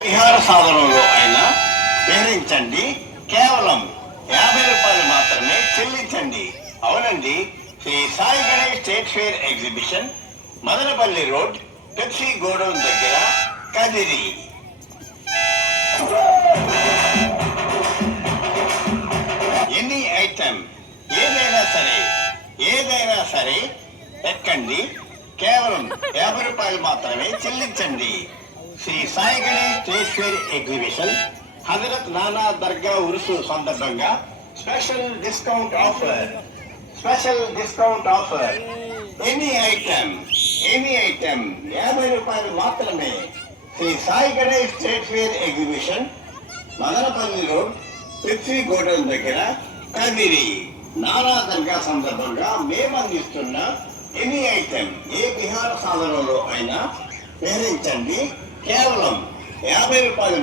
విహార సాధనంలో అయినా విహరించండి. కేవలం 50 రూపాయలు మాత్రమే చెల్లించండి. అవునండి, Shri Sai Ganesh state fair exhibition, Madanapalli road, Pepsi godown దగ్గర, కదిరి. ఎనీ ఐటమ్ ఏదైనా సరే ఎక్కండి. కేవలం 50 రూపాయలు మాత్రమే చెల్లించండి. Shri Sai Ganesh state fair exhibition, Hazrat Nana dargah Urs సందర్భంగా special discount offer. Any item 50 రూపాయలు మాత్రమే. Shri Sai Ganesh state fair exhibition, Madanapalli road, Pepsi godown దగ్గర, కదిరి. నానా దర్గా సందర్భంగా మేము అందిస్తున్న ఎనీ ఐటమ్ ఏ విహార సాధనంలో అయినా విహరించండి. కేవలం 50 రూపాయలు